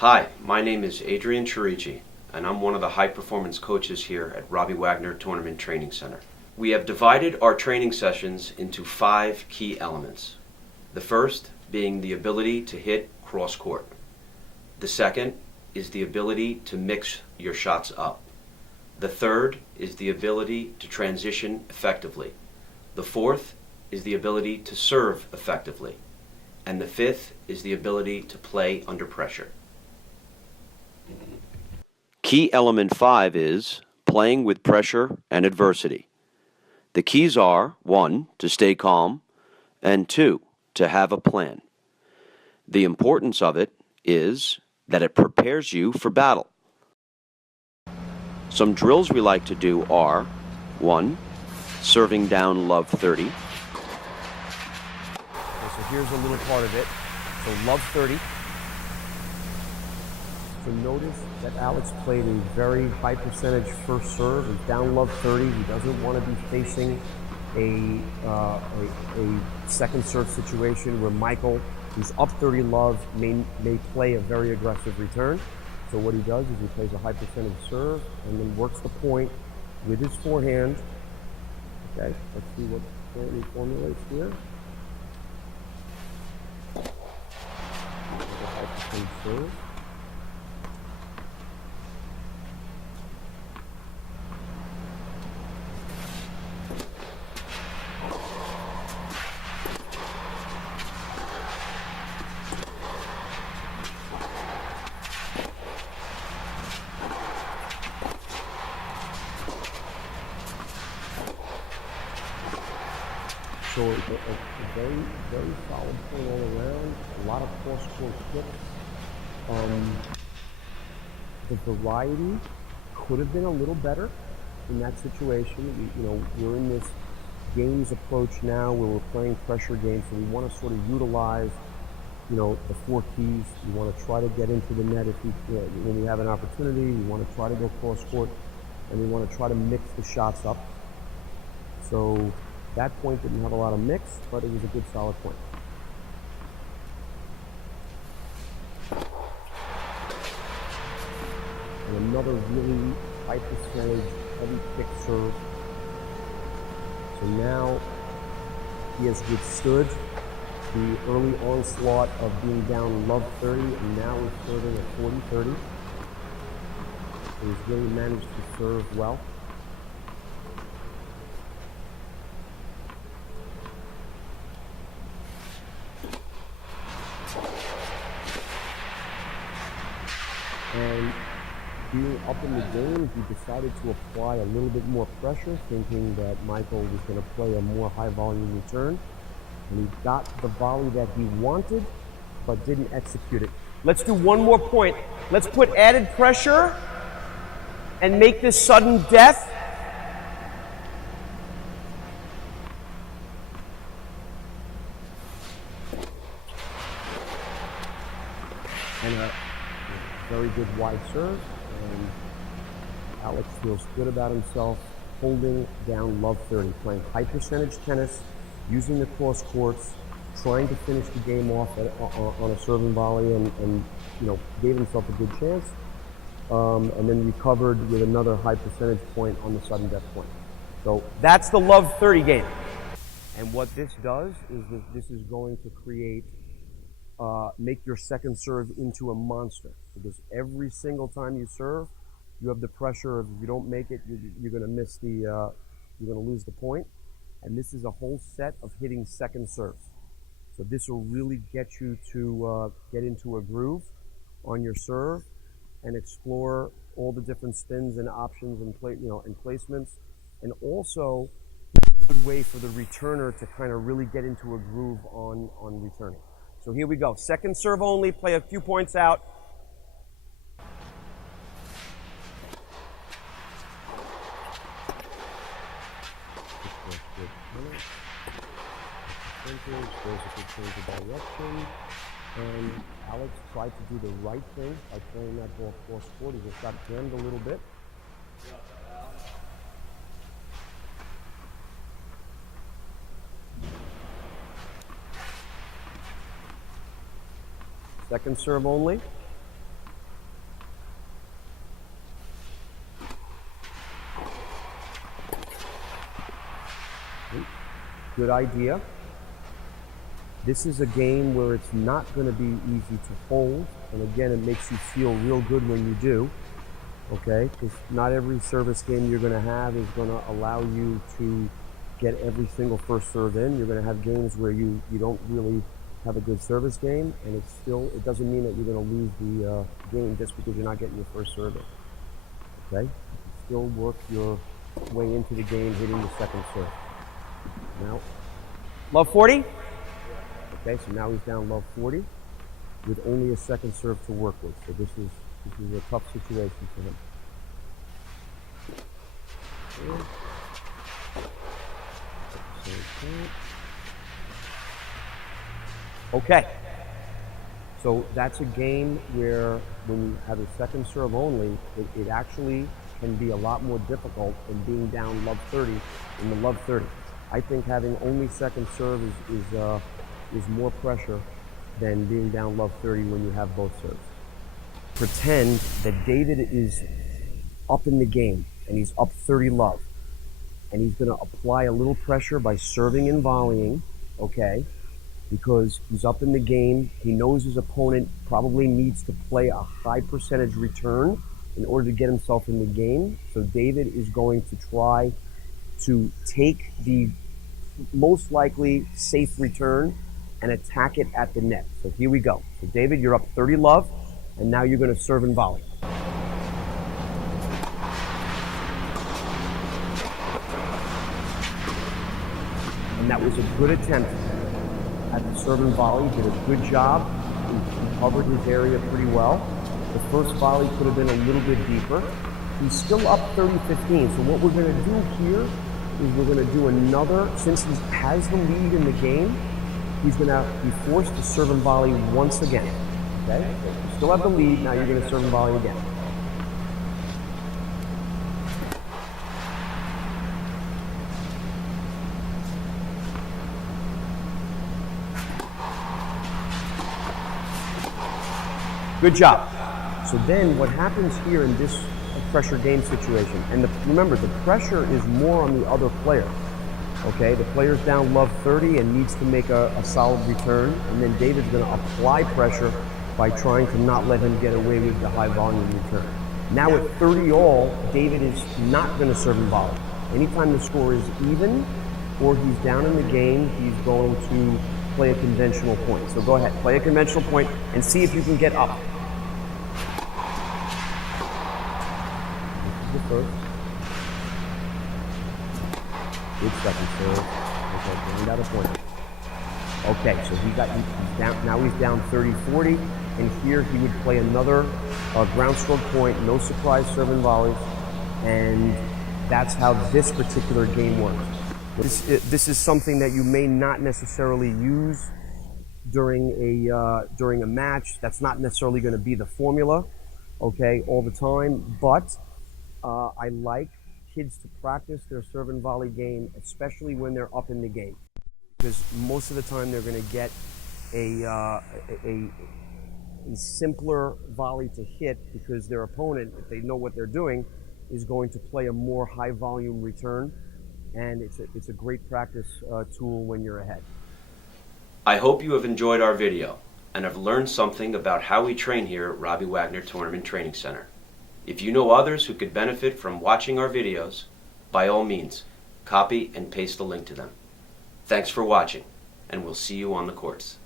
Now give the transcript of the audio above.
Hi, my name is Adrian Chirici, and I'm one of the high performance coaches here at Robbie Wagner Tournament Training Center. We have divided our training sessions into 5 key elements. The first being the ability to hit cross court. The second is the ability to mix your shots up. The third is the ability to transition effectively. The fourth is the ability to serve effectively. And the fifth is the ability to play under pressure. Key element 5 is playing with pressure and adversity. The keys are 1, to stay calm, and 2, to have a plan. The importance of it is that it prepares you for battle. Some drills we like to do are 1, serving down love 30. Okay, so here's a little part of it. So love 30. So notice that Alex played a very high percentage first serve. He's down love 30. He doesn't want to be facing a second serve situation where Michael, who's up 30 love, may play a very aggressive return. So what he does is he plays a high percentage serve and then works the point with his forehand. Okay, let's see what point he formulates here. A high percentage serve. So a very, very solid point all around. A lot of cross-court kicks. The variety could have been a little better in that situation. We're in this games approach now where we're playing pressure games, so we want to sort of utilize, the 4 keys. We want to try to get into the net when we have an opportunity. We want to try to go cross-court, and we want to try to mix the shots up. So that point didn't have a lot of mix, but it was a good solid point. And another really high percentage, heavy kick serve. So now he has withstood the early onslaught of being down love 30, and now he's serving at 40-30. So he's really managed to serve well. And being up in the game, he decided to apply a little bit more pressure, thinking that Michael was going to play a more high volume return. And he got the volley that he wanted, but didn't execute it. Let's do one more point. Let's put added pressure and make this sudden death. And a very good wide serve, and Alex feels good about himself holding down love 30, playing high percentage tennis, using the cross courts, trying to finish the game off on a serving volley, and gave himself a good chance, and then recovered with another high percentage point on the sudden death point. So that's the love 30 game. And what this does is that this is going to create make your second serve into a monster, because every single time you serve, you have the pressure of, if you don't make it, you're going to miss you're going to lose the point. And this is a whole set of hitting second serves. So this will really get you to get into a groove on your serve and explore all the different spins and options and placements, and also a good way for the returner to kind of really get into a groove on returning. So here we go. Second serve only, play a few points out. There's a good change of direction. And Alex tried to do the right thing by playing that ball cross court. He just got jammed a little bit. Second serve only. good idea. This is a game where it's not going to be easy to hold, and again, it makes you feel real good when you do, okay? Because not every service game you're going to have is going to allow you to get every single first serve in. You're going to have games where you don't really have a good service game, and it doesn't mean that you're going to lose the game just because you're not getting your first serve in, okay? You can still work your way into the game hitting the second serve. Now, love 40? Okay, so now he's down love 40 with only a second serve to work with. So this is a tough situation for him. Okay, so that's a game where when you have a second serve only, it actually can be a lot more difficult than being down love 30 in the love 30. I think having only second serve is more pressure than being down love 30 when you have both serves. Pretend that David is up in the game and he's up 30 love, and he's going to apply a little pressure by serving and volleying, okay? Because he's up in the game, he knows his opponent probably needs to play a high percentage return in order to get himself in the game. So David is going to try to take the most likely safe return and attack it at the net. So here we go. So David, you're up 30 love, and now you're going to serve and volley. And that was a good attempt at the serve and volley. Did a good job. He covered his area pretty well. The first volley could have been a little bit deeper. He's still up 30-15. So what we're going to do here is we're going to do another, since he has the lead in the game, he's going to be forced to serve and volley once again. Okay? So you still have the lead, now you're going to serve and volley again. Good job. So then what happens here in this pressure game situation, and remember, the pressure is more on the other player. Okay, the player's down love 30 and needs to make a solid return, and then David's going to apply pressure by trying to not let him get away with the high volume return. Now at 30 all, David is not going to serve and volley. Anytime the score is even or he's down in the game, he's going to play a conventional point. So go ahead, play a conventional point and see if you can get up. This is the first. Good second serve. Okay, going out a point. Okay, so he's down. Now he's down 30-40, and here he would play another ground stroke point, no surprise serve and volleys, and that's how this particular game works. This is something that you may not necessarily use during a match. That's not necessarily going to be the formula, okay, all the time. But I like kids to practice their serve and volley game, especially when they're up in the game, because most of the time they're going to get a simpler volley to hit because their opponent, if they know what they're doing, is going to play a more high volume return. And it's a great practice tool when you're ahead. I hope you have enjoyed our video and have learned something about how we train here at Robbie Wagner Tournament Training Center. If you know others who could benefit from watching our videos, by all means, copy and paste the link to them. Thanks for watching, and we'll see you on the courts.